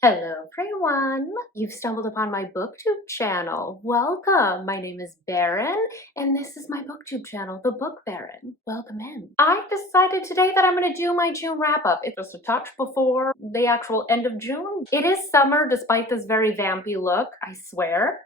Hello everyone! You've stumbled upon my booktube channel. Welcome! My name is Baron, and this is my booktube channel, The Book Baron. Welcome in. I decided today that I'm going to do my June wrap-up. It's just a touch before the actual end of June. It is summer despite this very vampy look, I swear.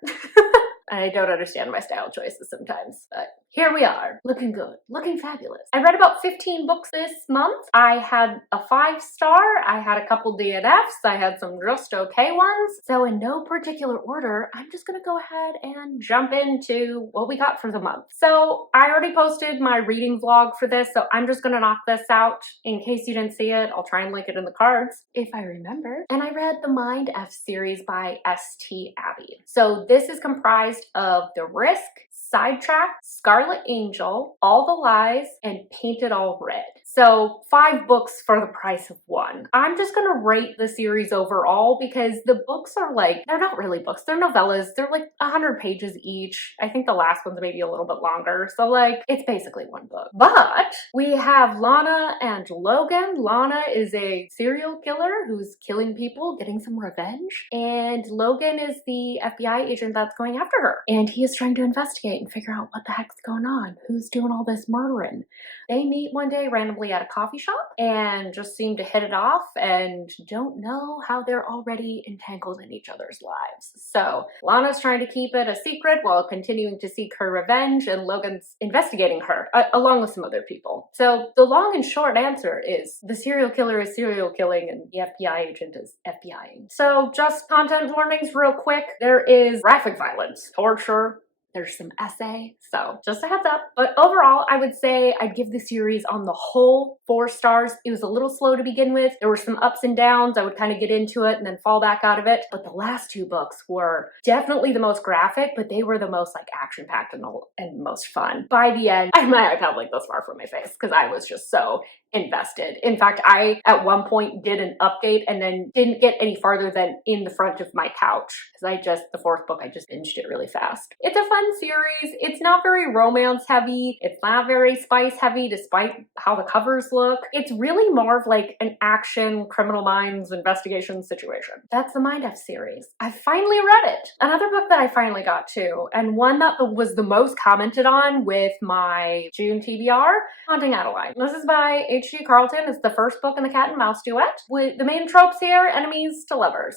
I don't understand my style choices sometimes, but here we are, looking good, looking fabulous. I read about 15 books this month. I had a 5-star, I had a couple DNFs, I had some just okay ones. So in no particular order, I'm just gonna go ahead and jump into what we got for the month. So I already posted my reading vlog for this, so I'm just gonna knock this out. In case you didn't see it, I'll try and link it in the cards, if I remember. And I read the Mind F series by St. Abbey. So this is comprised of The Risk, Sidetrack, Scarlet Angel, All the Lies, and Paint It All Red. So 5 books for the price of 1. I'm just gonna rate the series overall because the books are like, they're not really books, they're novellas. They're like 100 pages each. I think the last one's maybe a little bit longer. So like, it's basically 1 book. But we have Lana and Logan. Lana is a serial killer who's killing people, getting some revenge. And Logan is the FBI agent that's going after her. And he is trying to investigate and figure out what the heck's going on. Who's doing all this murdering? They meet one day randomly at a coffee shop and just seem to hit it off and don't know how they're already entangled in each other's lives. So Lana's trying to keep it a secret while continuing to seek her revenge, and Logan's investigating her along with some other people. So the long and short answer is the serial killer is serial killing and the FBI agent is FBIing. So just content warnings real quick. There is graphic violence, torture, there's some essay, so just a heads up. But overall, I would say I'd give the series on the whole 4 stars. It was a little slow to begin with. There were some ups and downs. I would kind of get into it and then fall back out of it. But the last 2 books were definitely the most graphic, but they were the most like action-packed and most fun. By the end, I had my iPad like this far from my face because I was just so invested. In fact, I at one point did an update and then didn't get any farther than in the front of my couch because the 4th book, I just binged it really fast. It's a fun series. It's not very romance heavy. It's not very spice heavy despite how the covers look. It's really more of like an action Criminal Minds investigation situation. That's the Mind F series. I finally read it. Another book that I finally got to, and one that was the most commented on with my June TBR, Haunting Adeline. This is by H.G. Carlton. It's the first book in the cat and mouse duet. With the main tropes here, enemies to lovers,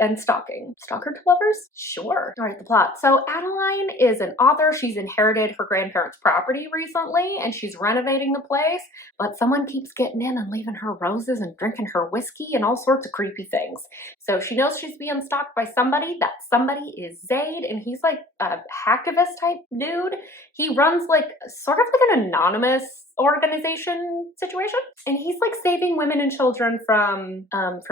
and stalking. Stalker to lovers? Sure. All right, the plot. So Adeline is an author. She's inherited her grandparents' property recently, and she's renovating the place, but someone keeps getting in and leaving her roses and drinking her whiskey and all sorts of creepy things. So she knows she's being stalked by somebody. That somebody is Zaid, and he's like a hacktivist type dude. He runs like sort of like an anonymous organization situation, and he's like saving women and children from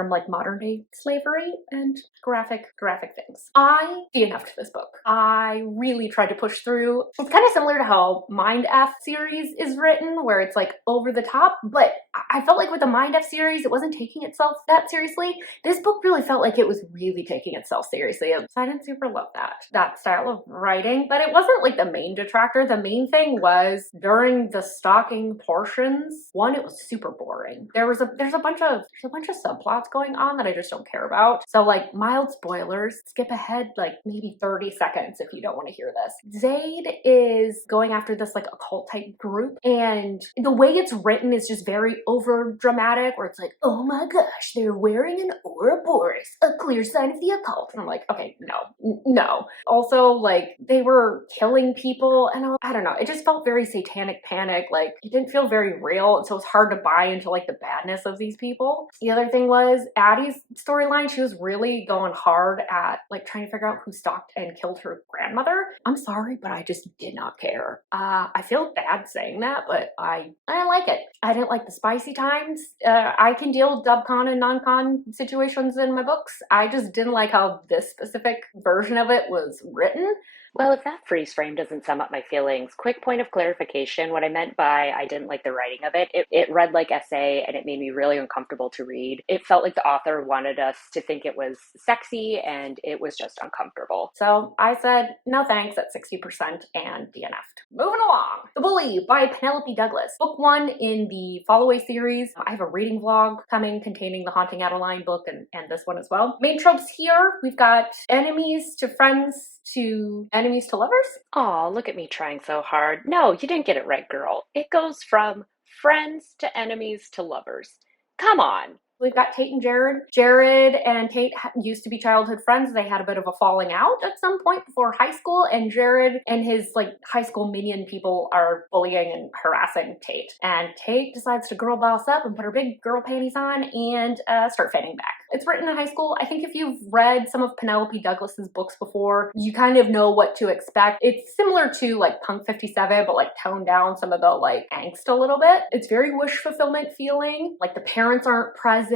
like modern day slavery and graphic things. I DNF'd this book. I really tried to push through. It's kind of similar to how Mind F series is written, where it's like over the top, but I felt like with the Mind F series, it wasn't taking itself that seriously. This book really felt like it was really taking itself seriously, so I didn't super love that style of writing, but it wasn't like the main detractor. The main thing was during the stalking portions, one, it was super boring. There's a bunch of subplots going on that I just don't care about. So like mild spoilers, skip ahead like maybe 30 seconds if you don't want to hear this. Zaid is going after this like occult type group, and the way it's written is just very over dramatic, where it's like, oh my gosh, they're wearing an Ouroboros, a clear sign of the occult. And I'm like, okay, no. Also, like, they were killing people, and I don't know, it just felt very satanic panic. Like, it didn't feel very real, and so it's hard to buy into like the badness of these people. The other thing was Addie's storyline. She was really going hard at like trying to figure out who stalked and killed her grandmother. I'm sorry, but I just did not care. I feel bad saying that, but I didn't like it. I didn't like the spicy times. I can deal with dub-con and non-con situations in my books. I just didn't like how this specific version of it was written. Well, if that freeze frame doesn't sum up my feelings, quick point of clarification. What I meant by I didn't like the writing of it read like essay and it made me really uncomfortable to read. It felt like the author wanted us to think it was sexy and it was just uncomfortable. So I said, no thanks at 60% and DNF'd. Moving along. The Bully by Penelope Douglas. Book 1 in the Followaway series. I have a reading vlog coming containing the Haunting Adeline book and this one as well. Main tropes here, we've got enemies to friends to enemies to lovers. Aw, look at me trying so hard. No, you didn't get it right, girl. It goes from friends to enemies to lovers. Come on. We've got Tate and Jared. Jared and Tate used to be childhood friends. They had a bit of a falling out at some point before high school, and Jared and his high school minion people are bullying and harassing Tate. And Tate decides to girl boss up and put her big girl panties on and start fighting back. It's written in high school. I think if you've read some of Penelope Douglas's books before, you kind of know what to expect. It's similar to Punk 57, but toned down some of the angst a little bit. It's very wish fulfillment feeling. The parents aren't present.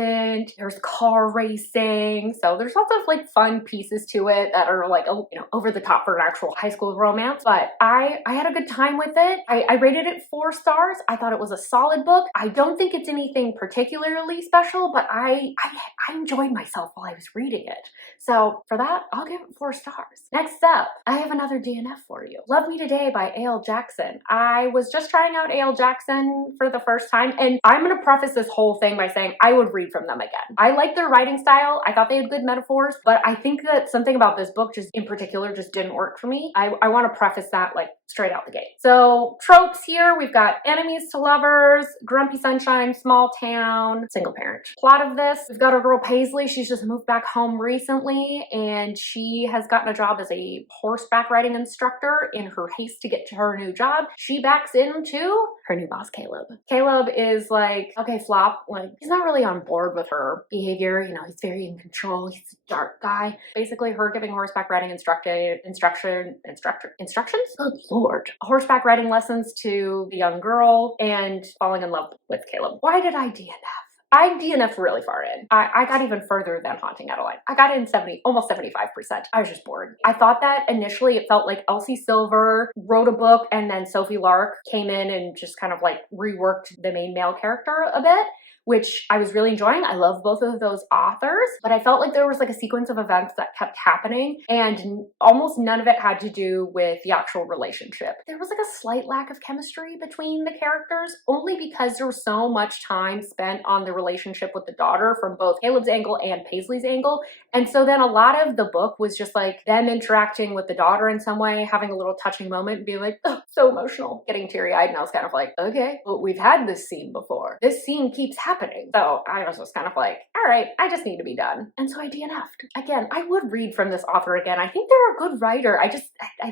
There's car racing. So there's lots of fun pieces to it that are over the top for an actual high school romance. But I had a good time with it. I rated it 4 stars. I thought it was a solid book. I don't think it's anything particularly special, but I enjoyed myself while I was reading it. So for that, I'll give it 4 stars. Next up, I have another DNF for you. Love Me Today by A.L. Jackson. I was just trying out A.L. Jackson for the first time, and I'm going to preface this whole thing by saying I would read from them again. I like their writing style. I thought they had good metaphors, but I think that something about this book in particular didn't work for me. I want to preface that straight out the gate. So tropes here, we've got enemies to lovers, grumpy sunshine, small town, single parent. Plot of this, we've got our girl Paisley. She's just moved back home recently and she has gotten a job as a horseback riding instructor. In her haste to get to her new job, she backs into her new boss, Caleb. Caleb is okay, flop. He's not really on board with her behavior. He's very in control. He's a dark guy. Basically, her giving horseback riding instructions? Good Lord. Horseback riding lessons to the young girl and falling in love with Caleb. Why did I DNF? I DNF'd really far in. I got even further than Haunting Adeline. I got in almost 75%. I was just bored. I thought that initially it felt like Elsie Silver wrote a book and then Sophie Lark came in and just kind of reworked the main male character a bit, which I was really enjoying. I love both of those authors, but I felt like there was a sequence of events that kept happening and almost none of it had to do with the actual relationship. There was a slight lack of chemistry between the characters, only because there was so much time spent on the relationship with the daughter from both Caleb's angle and Paisley's angle. And so then a lot of the book was just them interacting with the daughter in some way, having a little touching moment and being oh, so emotional, getting teary-eyed. And I was kind of okay, but we've had this scene before. This scene keeps happening. So I was just kind of all right, I just need to be done. And so I DNF'd. Again, I would read from this author again. I think they're a good writer. I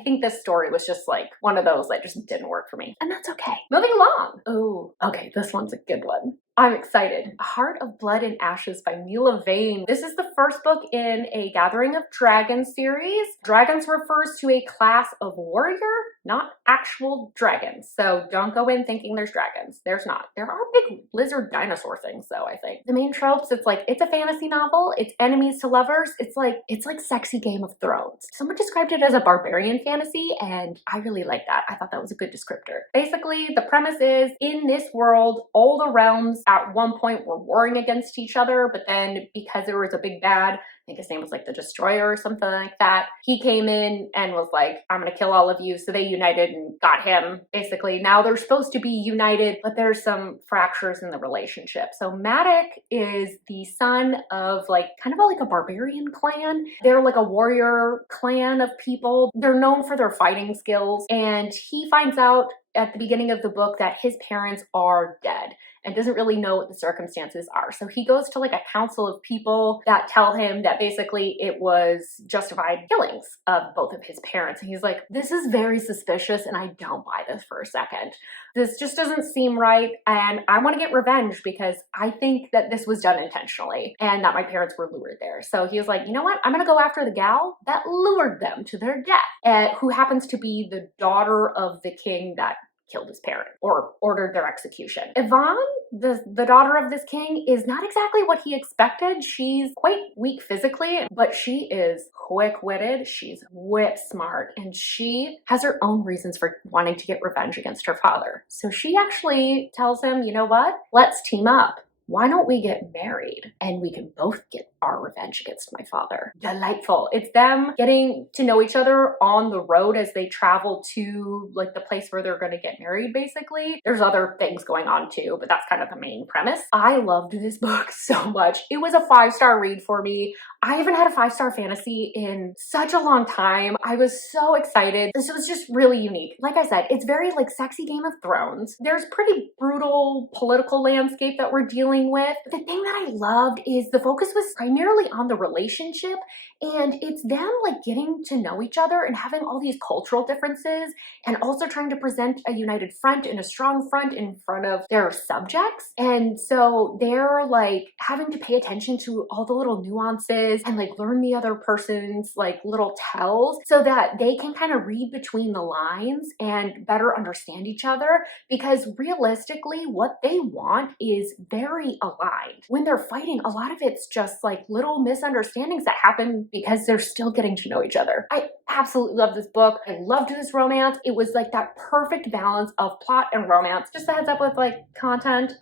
think this story was just one of those that just didn't work for me. And that's okay. Moving along. Oh, okay, this one's a good one. I'm excited. Heart of Blood and Ashes by Mila Vane. This is the first book in a Gathering of Dragons series. Dragons refers to a class of warrior, not actual dragons. So don't go in thinking there's dragons. There's not. There are big lizard dinosaur things though, I think. The main tropes, it's a fantasy novel. It's enemies to lovers. It's like sexy Game of Thrones. Someone described it as a barbarian fantasy and I really like that. I thought that was a good descriptor. Basically, the premise is in this world, all the realms at one point were warring against each other, but then because there was a big bad, I think his name was the Destroyer or something like that, he came in and was I'm gonna kill all of you. So they united and got him. Basically, now they're supposed to be united, but there's some fractures in the relationship. So Matic is the son of kind of a barbarian clan. They're a warrior clan of people. They're known for their fighting skills. And he finds out at the beginning of the book that his parents are dead and doesn't really know what the circumstances are. So he goes to a council of people that tell him that basically it was justified killings of both of his parents. And he's this is very suspicious and I don't buy this for a second. This just doesn't seem right and I want to get revenge because I think that this was done intentionally and that my parents were lured there. So he was you know what? I'm going to go after the gal that lured them to their death, who happens to be the daughter of the king that killed his parent or ordered their execution. Yvonne, the daughter of this king, is not exactly what he expected. She's quite weak physically, but she is quick-witted, she's whip smart, and she has her own reasons for wanting to get revenge against her father. So she actually tells him, you know what? Let's team up. Why don't we get married and we can both get our revenge against my father? Delightful. It's them getting to know each other on the road as they travel to like the place where they're going to get married, basically. There's other things going on too, but that's kind of the main premise. I loved this book so much. It was a 5-star read for me. I haven't had a 5-star fantasy in such a long time. I was so excited. This was just really unique. Like I said, it's very like sexy Game of Thrones. There's pretty brutal political landscape that we're dealing with. The thing that I loved is the focus was primarily on the relationship, and it's them like getting to know each other and having all these cultural differences and also trying to present a united front and a strong front in front of their subjects. And so they're like having to pay attention to all the little nuances and like learn the other person's like little tells so that they can kind of read between the lines and better understand each other, because realistically what they want is very aligned. When they're fighting, a lot of it's just like little misunderstandings that happen because they're still getting to know each other. I absolutely love this book. I loved this romance. It was like that perfect balance of plot and romance. Just a heads up with like content.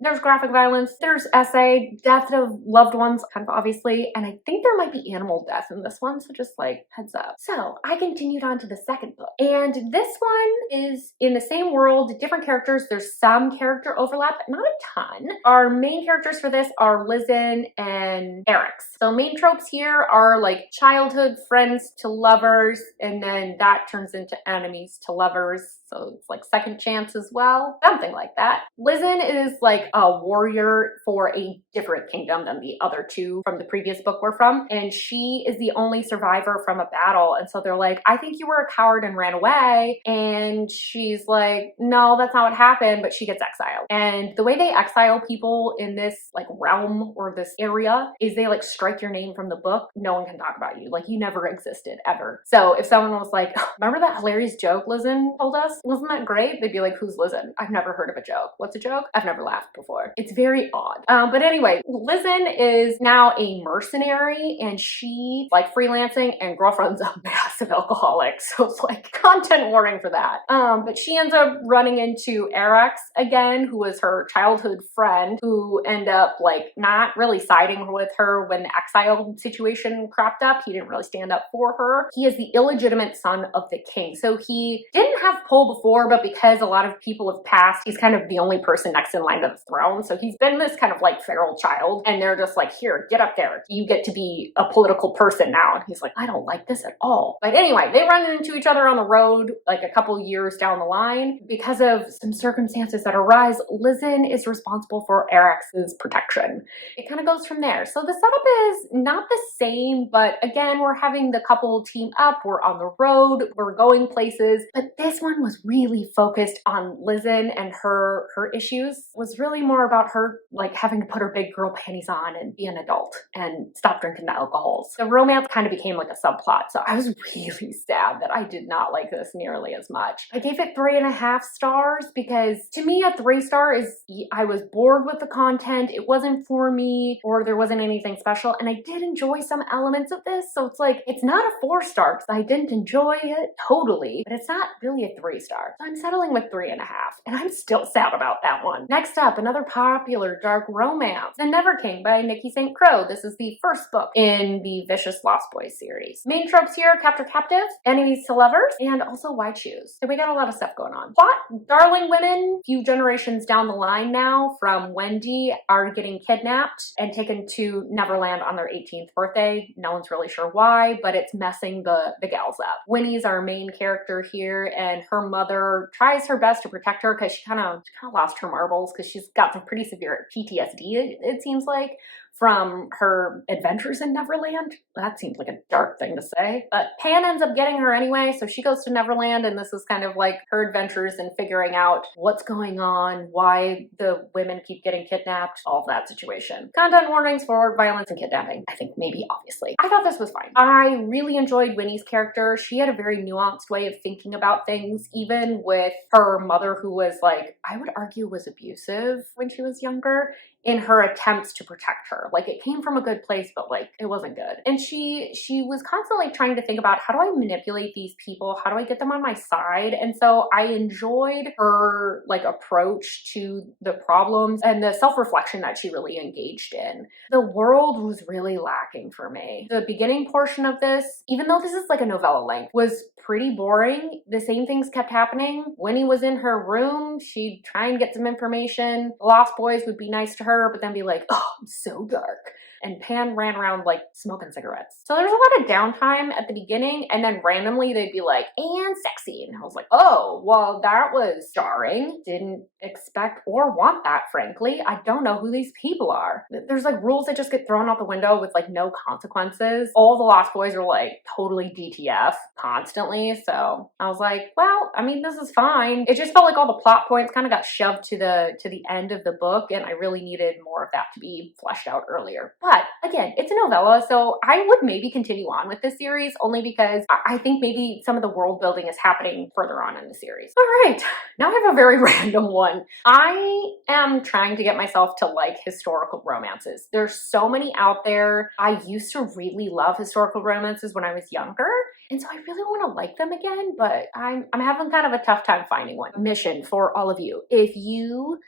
There's graphic violence, there's essay, death of loved ones, kind of obviously, and I think there might be animal death in this one, so just like heads up. So I continued on to the second book, and this one is in the same world, different characters. There's some character overlap, but not a ton. Our main characters for this are Lizen and Eric's. So main tropes here are like childhood friends to lovers, and then that turns into enemies to lovers. So it's like second chance as well, something like that. Lizen is like a warrior for a different kingdom than the other two from the previous book we're from, and she is the only survivor from a battle. And so they're like, I think you were a coward and ran away. And she's like, no, that's not what happened, but she gets exiled. And the way they exile people in this like realm or this area is they like strike your name from the book. No one can talk about you, like you never existed ever. So if someone was like, oh, remember that hilarious joke Lizen told us? Wasn't that great? They'd be like, who's Lizen? I've never heard of a joke. What's a joke? I've never laughed before. It's very odd. But anyway, Lizen is now a mercenary, and she like freelancing, and girlfriend's a massive alcoholic. So it's like content warning for that. But she ends up running into Eric's again, who was her childhood friend, who end up like not really siding with her when the exile situation cropped up. He didn't really stand up for her. He is the illegitimate son of the king. So he didn't have pull before, but because a lot of people have passed, he's kind of the only person next in line to the throne. So he's been this kind of like feral child, and they're just like, here, get up there. You get to be a political person now. And he's like, I don't like this at all. But anyway, they run into each other on the road like a couple years down the line. Because of some circumstances that arise, Lizen is responsible for Eric's protection. It kind of goes from there. So the setup is not the same, but again, we're having the couple team up. We're on the road. We're going places. But this one was really focused on Lizen and her issues. It was really more about her like having to put her big girl panties on and be an adult and stop drinking the alcohols. The romance kind of became like a subplot. So I was really sad that I did not like this nearly as much. I gave it 3.5 stars because to me a 3-star is I was bored with the content. It wasn't for me, or there wasn't anything special. And I did enjoy some elements of this. So it's like, it's not a 4-star because I didn't enjoy it totally, but it's not really a 3-star. So I'm settling with 3.5, and I'm still sad about that one. Next up, another popular dark romance, The Never King by Nikki St. Crow. This is the first book in the Vicious Lost Boys series. Main tropes here: capture captive, enemies to lovers, and also why choose. So we got a lot of stuff going on. Plot: darling women, few generations down the line now from Wendy, are getting kidnapped and taken to Neverland on their 18th birthday. No one's really sure why, but it's messing the gals up. Winnie's our main character here, and her mother tries her best to protect her because she kind of lost her marbles because she's got some pretty severe PTSD, it seems like, from her adventures in Neverland. That seems like a dark thing to say. But Pan ends up getting her anyway, so she goes to Neverland, and this is kind of like her adventures in figuring out what's going on, why the women keep getting kidnapped, all of that situation. Content warnings for violence and kidnapping. I think maybe, obviously. I thought this was fine. I really enjoyed Winnie's character. She had a very nuanced way of thinking about things, even with her mother, who was like, I would argue was abusive when she was younger. in her attempts to protect her. Like, it came from a good place, but like it wasn't good. And she was constantly trying to think about, how do I manipulate these people? How do I get them on my side? And so I enjoyed her like approach to the problems and the self-reflection that she really engaged in. The world was really lacking for me. The beginning portion of this, even though this is like a novella length, was pretty boring. The same things kept happening. Winnie was in her room. She'd try and get some information. The Lost Boys would be nice to her, but then be like, oh, it's so dark. And Pan ran around like smoking cigarettes. So there's a lot of downtime at the beginning, and then randomly they'd be like, and sexy. And I was like, oh, well, that was jarring. Didn't expect or want that, frankly. I don't know who these people are. There's like rules that just get thrown out the window with like no consequences. All the Lost Boys are like totally DTF constantly. So I was like, well, I mean, this is fine. It just felt like all the plot points kind of got shoved to the end of the book, and I really needed more of that to be fleshed out earlier. But again, it's a novella, so I would maybe continue on with this series, only because I think maybe some of the world building is happening further on in the series. All right, now I have a very random one. I am trying to get myself to like historical romances. There's so many out there. I used to really love historical romances when I was younger, and so I really want to like them again, but I'm having kind of a tough time finding one. Mission for all of you: if you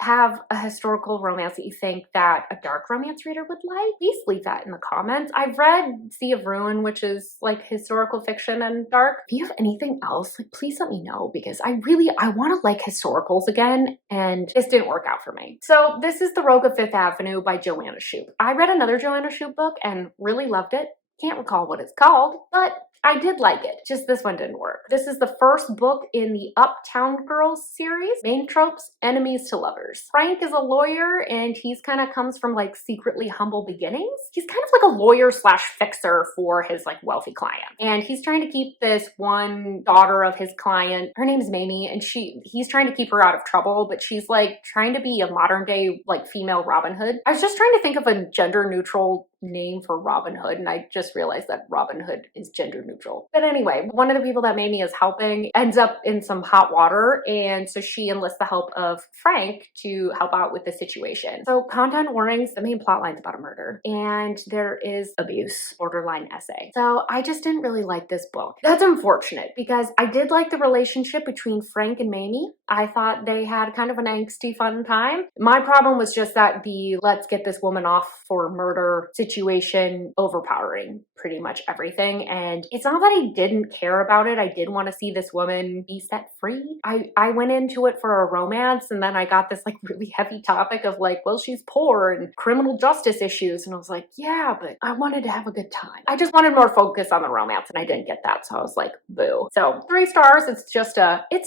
have a historical romance that you think that a dark romance reader would like, please leave that in the comments. I've read Sea of Ruin, which is like historical fiction and dark. If you have anything else, like, please let me know, because I want to like historicals again, and this didn't work out for me. So this is The Rogue of Fifth Avenue by Joanna Shupe. I read another Joanna Shupe book and really loved it. Can't recall what it's called, but I did like it. Just this one didn't work. This is the first book in the Uptown Girls series. Main tropes, enemies to lovers. Frank is a lawyer, and he's kind of comes from like secretly humble beginnings. He's kind of like a lawyer slash fixer for his like wealthy client. And he's trying to keep this one daughter of his client, her name's Mamie, and he's trying to keep her out of trouble, but she's like trying to be a modern day like female Robin Hood. I was just trying to think of a gender neutral name for Robin Hood, and I just realized that Robin Hood is gender neutral. But anyway, one of the people that Mamie is helping ends up in some hot water, and so she enlists the help of Frank to help out with the situation. So content warnings, the main plot line's about a murder, and there is abuse, borderline essay. So I just didn't really like this book. That's unfortunate, because I did like the relationship between Frank and Mamie. I thought they had kind of an angsty fun time. My problem was just that the let's get this woman off for murder situation overpowering pretty much everything. And it's not that I didn't care about it. I did want to see this woman be set free. I went into it for a romance, and then I got this like really heavy topic of like, well, she's poor and criminal justice issues. And I was like, yeah, but I wanted to have a good time. I just wanted more focus on the romance, and I didn't get that. So I was like, boo. So 3 stars. It's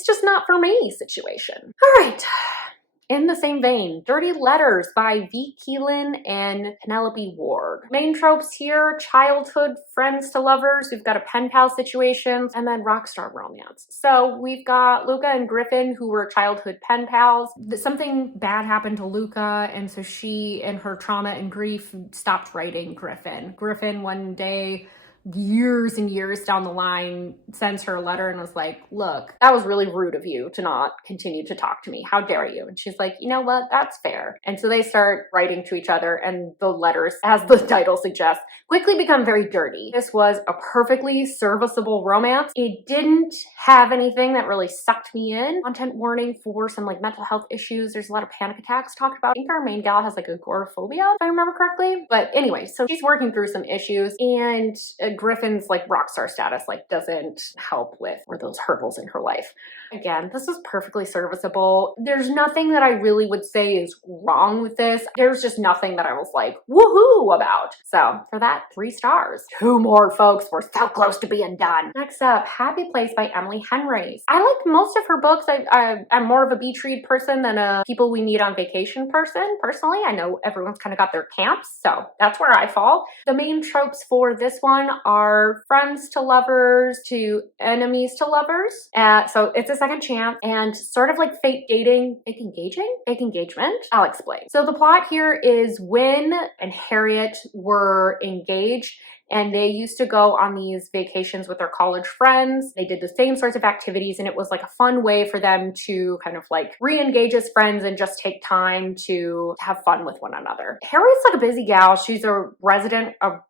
just not for me situation. All right. In the same vein, Dirty Letters by V. Keelan and Penelope Ward. Main tropes here: childhood friends to lovers, we've got a pen pal situation, and then rock star romance. So we've got Luca and Griffin, who were childhood pen pals. Something bad happened to Luca, and so she, in her trauma and grief, stopped writing Griffin. Griffin one day, years and years down the line, sends her a letter and was like, look, that was really rude of you to not continue to talk to me. How dare you? And she's like, you know what? That's fair. And so they start writing to each other, and the letters, as the title suggests, quickly become very dirty. This was a perfectly serviceable romance. It didn't have anything that really sucked me in. Content warning for some like mental health issues. There's a lot of panic attacks talked about. I think our main gal has like agoraphobia, if I remember correctly. But anyway, so she's working through some issues, and Griffin's like rock star status like doesn't help with those hurdles in her life. Again, this is perfectly serviceable. There's nothing that I really would say is wrong with this. There's just nothing that I was like, woohoo about. So for that, 3 stars. 2 more, folks. We're so close to being done. Next up, Happy Place by Emily Henry. I like most of her books. I'm more of a beach read person than a people we meet on vacation person. Personally, I know everyone's kind of got their camps, so that's where I fall. The main tropes for this one are friends to lovers to enemies to lovers. So it's a second chance, and sort of like fake dating, fake engagement. I'll explain. So the plot here is Wynn and Harriet were engaged. and they used to go on these vacations with their college friends. They did the same sorts of activities, and it was like a fun way for them to kind of like re-engage as friends and just take time to have fun with one another. Harriet's like a busy gal. She's a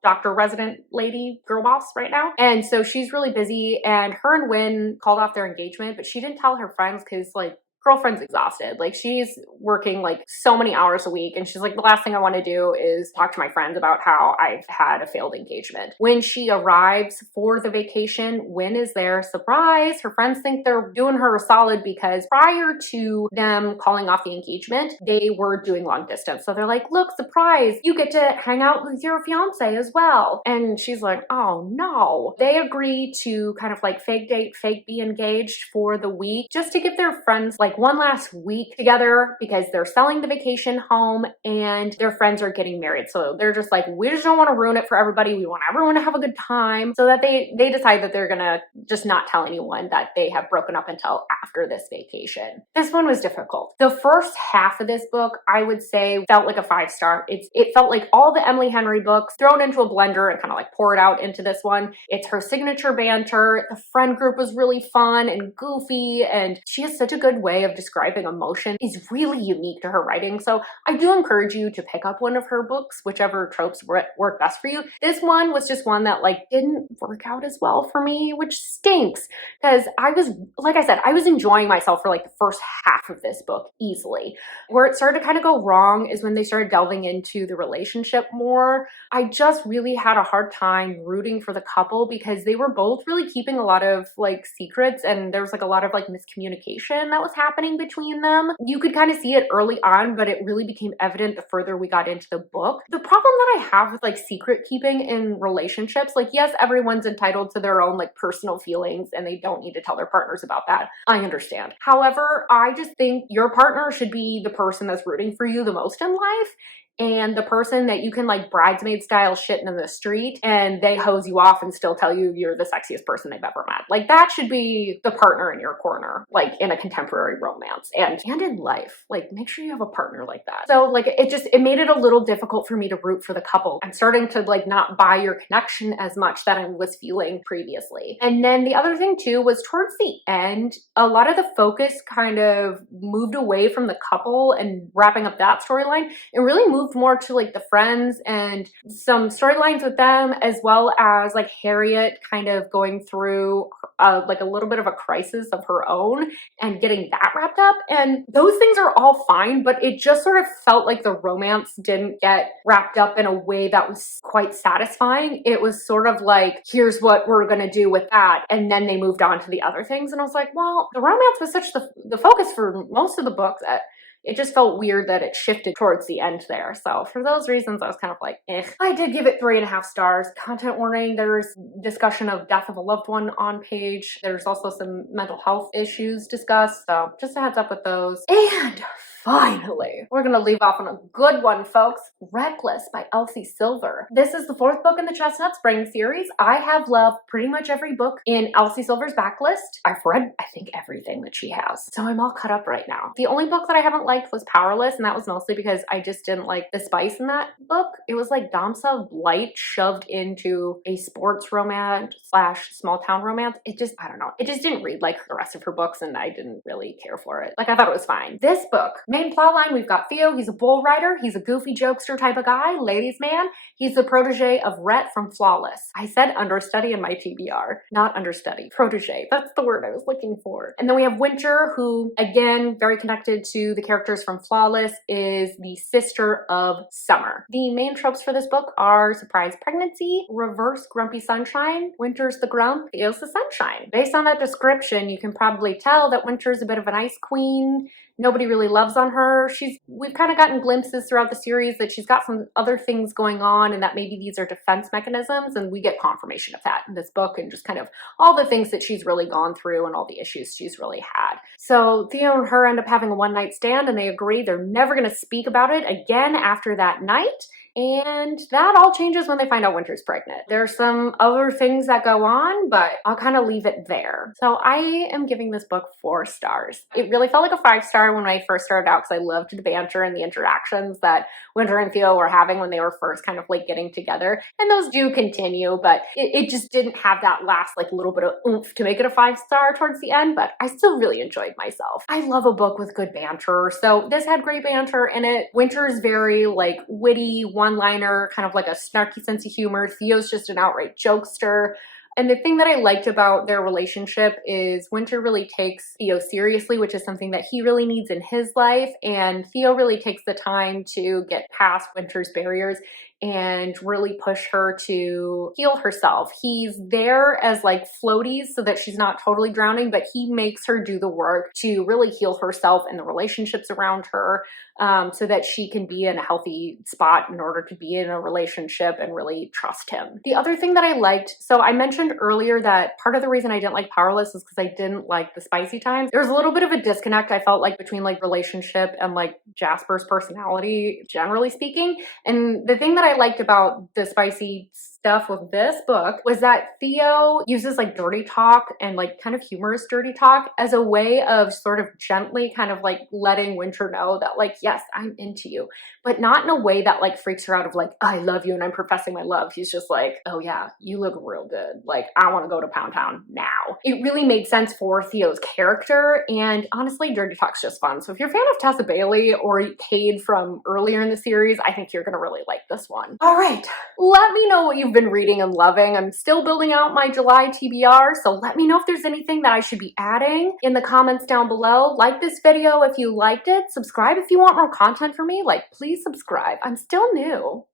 doctor resident lady, girl boss right now. And so she's really busy, and her and Wynn called off their engagement, but she didn't tell her friends because like girlfriend's exhausted. Like she's working like so many hours a week, and she's like, the last thing I want to do is talk to my friends about how I've had a failed engagement. When she arrives for the vacation, Wynn is there. Surprise! Her friends think they're doing her a solid because prior to them calling off the engagement, they were doing long distance. So they're like, look, surprise, you get to hang out with your fiance as well. And she's like, oh no. They agree to kind of like fake date, fake be engaged for the week just to give their friends like one last week together because they're selling the vacation home and their friends are getting married. So they're just like, we just don't want to ruin it for everybody. We want everyone to have a good time. So that they decide that they're gonna just not tell anyone that they have broken up until after this vacation. This one was difficult. The first half of this book, I would say, felt like a 5-star. It felt like all the Emily Henry books thrown into a blender and kind of like poured out into this one. It's her signature banter. The friend group was really fun and goofy, and she has such a good way of describing emotion. Is really unique to her writing. So I do encourage you to pick up one of her books, whichever tropes work best for you. This one was just one that like didn't work out as well for me, which stinks because I was, like I said, I was enjoying myself for like the first half of this book easily. Where it started to kind of go wrong is when they started delving into the relationship more. I just really had a hard time rooting for the couple because they were both really keeping a lot of like secrets, and there was like a lot of like miscommunication that was happening between them. You could kind of see it early on, but it really became evident the further we got into the book. The problem that I have with like secret keeping in relationships, like yes, everyone's entitled to their own like personal feelings and they don't need to tell their partners about that. I understand. However, I just think your partner should be the person that's rooting for you the most in life, and the person that you can like bridesmaid style shit in the street and they hose you off and still tell you you're the sexiest person they've ever met. Like that should be the partner in your corner, like in a contemporary romance and in life. Like make sure you have a partner like that. So like it made it a little difficult for me to root for the couple. I'm starting to like not buy your connection as much that I was feeling previously. And then the other thing too was towards the end, a lot of the focus kind of moved away from the couple and wrapping up that storyline and really moved more to like the friends and some storylines with them, as well as like Harriet kind of going through like a little bit of a crisis of her own and getting that wrapped up. And those things are all fine, but it just sort of felt like the romance didn't get wrapped up in a way that was quite satisfying. It was sort of like, here's what we're gonna do with that, and then they moved on to the other things. And I was like, well, the romance was such the focus for most of the books that it just felt weird that it shifted towards the end there. So for those reasons, I was kind of like, eh. I did give it 3.5 stars. Content warning, there's discussion of death of a loved one on page. There's also some mental health issues discussed. So just a heads up with those. And finally, we're gonna leave off on a good one, folks. Reckless by Elsie Silver. This is the 4th book in the Chestnut Spring series. I have loved pretty much every book in Elsie Silver's backlist. I've read, I think, everything that she has. So I'm all caught up right now. The only book that I haven't liked was Powerless, and that was mostly because I just didn't like the spice in that book. It was like dom sub light shoved into a sports romance / small town romance. It just, I don't know. It just didn't read like the rest of her books, and I didn't really care for it. Like I thought it was fine. This book, main plotline, we've got Theo. He's a bull rider. He's a goofy jokester type of guy, ladies man. He's the protege of Rhett from Flawless. I said understudy in my TBR, not understudy. Protege. That's the word I was looking for. And then we have Winter, who, again, very connected to the characters from Flawless, is the sister of Summer. The main tropes for this book are surprise pregnancy, reverse grumpy sunshine, Winter's the grump, Theo's the sunshine. Based on that description, you can probably tell that Winter's a bit of an ice queen. Nobody really loves on her. We've kind of gotten glimpses throughout the series that she's got some other things going on and that maybe these are defense mechanisms, and we get confirmation of that in this book and just kind of all the things that she's really gone through and all the issues she's really had. So Theo and her end up having a one-night stand, and they agree they're never going to speak about it again after that night. And that all changes when they find out Winter's pregnant. There's some other things that go on, but I'll kind of leave it there. So I am giving this book 4 stars. It really felt like a 5-star when I first started out because I loved the banter and the interactions that Winter and Theo were having when they were first kind of like getting together. And those do continue, but it just didn't have that last like little bit of oomph to make it a 5-star towards the end, but I still really enjoyed myself. I love a book with good banter, so this had great banter in it. Winter's very like witty, one-liner, kind of like a snarky sense of humor. Theo's just an outright jokester. And the thing that I liked about their relationship is Winter really takes Theo seriously, which is something that he really needs in his life. And Theo really takes the time to get past Winter's barriers and really push her to heal herself. He's there as like floaties so that she's not totally drowning, but he makes her do the work to really heal herself and the relationships around her, so that she can be in a healthy spot in order to be in a relationship and really trust him. The other thing that I liked, so I mentioned earlier that part of the reason I didn't like Powerless is because I didn't like the spicy times. There was a little bit of a disconnect, I felt like, between like relationship and like Jasper's personality, generally speaking. And the thing that I liked about the spicy stuff with this book was that Theo uses like dirty talk and like kind of humorous dirty talk as a way of sort of gently kind of like letting Winter know that like, yes, I'm into you, but not in a way that like freaks her out of like, I love you and I'm professing my love. He's just like, oh yeah, you look real good. Like, I want to go to Pound Town now. It really made sense for Theo's character, and honestly, dirty talk's just fun. So if you're a fan of Tessa Bailey or Cade from earlier in the series, I think you're gonna really like this one. All right, let me know what you've been reading and loving. I'm still building out my July TBR, so let me know if there's anything that I should be adding in the comments down below. Like this video if you liked it. Subscribe if you want more content from me. Like, please subscribe. I'm still new.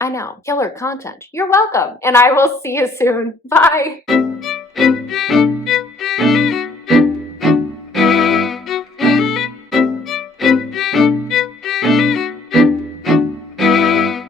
I know, killer content. You're welcome, and I will see you soon. Bye.